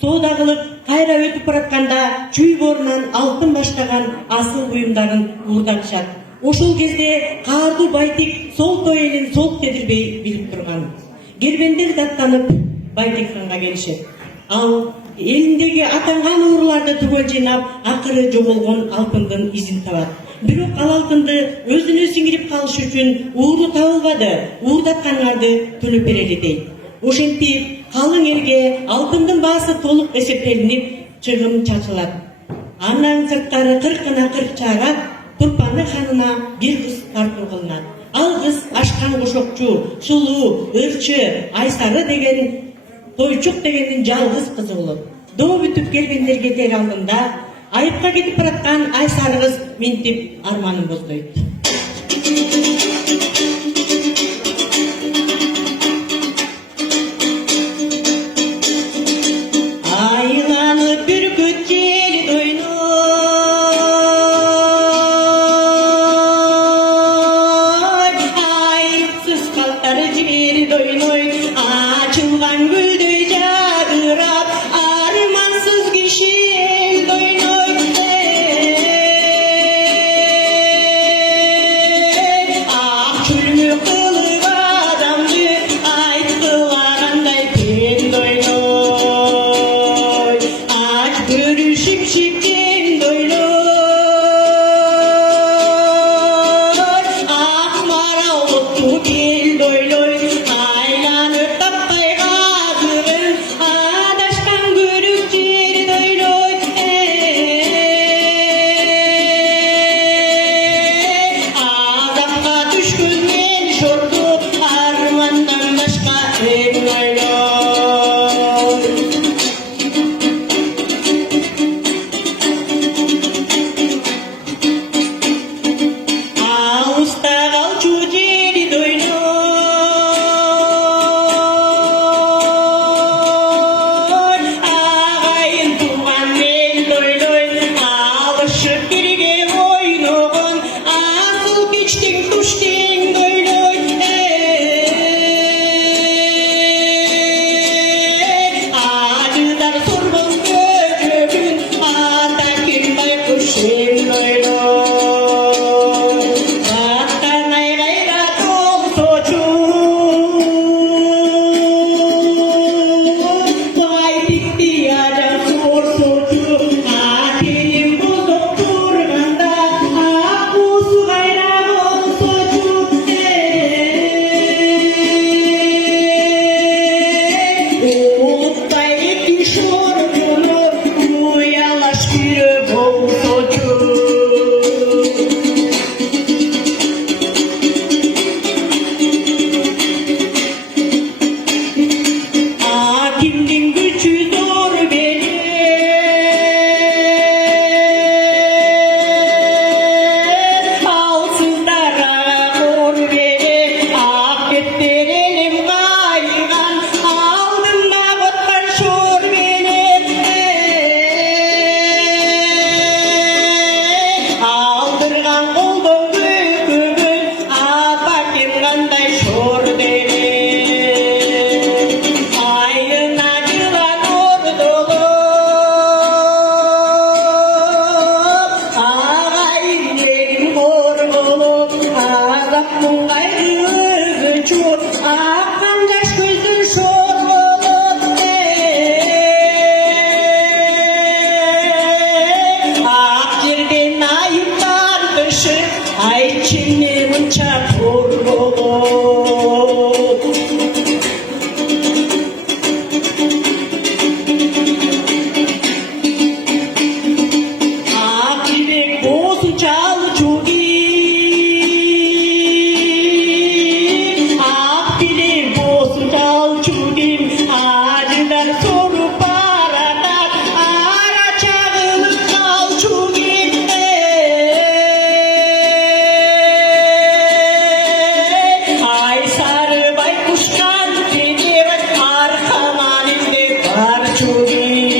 соода кылып кайра өтүп баратканда чүй борунан алтын баштаган асыл буюмдарын уурдатышат. Ошол кезде каардуу Байтик Солто элин солт кедирбей билип турган. Кербендер даттанып Байтик ханга келишет. Ал элиндеги атанган ууруларды түгөл жыйнап, акыры жоголгон алтындын изин табат. Бирок ал алтынды өзүнө сиңирип калыш үчүн ууру табылбады, уурдатканыңарды төлөп берели дейт. Ошентип калың элге алтындын баасы толук эсептелинип, чыгым чачылат. Андан сырткары 40 чарак Турпаны ханына бир кыз тартуу кылынат. Ал кыз Ашкан Кошокчу, сулуу, ырчы, Айсары деген тойчук дегендин жалгыз кызы болот. Доо бүтүп келгендерге дер алдында айыпка кетип бараткан Айсары кыз минтип арманын боздойт. Айланып бүркүт жели дойной, айыпсыз калктары жери дойной, ачылган гүлдөй жадырап, армансыз киши эл дойной. Ак чүлмү кылып адамды айткылагандай кен дойной, ач көрүшүп шипкен дойной, ак марал отту кел дойной, айланып таппай казыгын адашкан көрүк жери дойной. Азапка түшкөн мен шорду армандан башка эң ойной. Алыста калчу жери дойной, агайын тууган эл дойной, алышып бирге ойногон асыл кичтиң туштиң дойной. Ажыдар сорбон көжөгүн ата ким байкуш эл дойной. Аттан айгайра толсочу, Байтикти ажап сорсочу, акерим боздоп турганда ак куусу кайра болсочу. Улуттай кетти шоржуну, уялаш бирөө болсочу. Акимдин күчү зор берет, алсыздарға кор берет, ак беттер элим кайган, алдымда коткан шор берет. Алдырган колдон көкөгөн, апа ким кандай шор берет. Айына жылан ордолоп, агайын жерин корголоп, азаптын кайгысы чур, аккан жаш көздүн шор болот. Ак жерден айыптар түшүп, айтчы эмне мынча кор болот. Ак жибек боосун чалчу ким, ак билек боосун чалчу ким, ажыдар соруп баратат, ара чагылып калчу ким. Айсары байкуш кантип аркаман издеп барчу ким.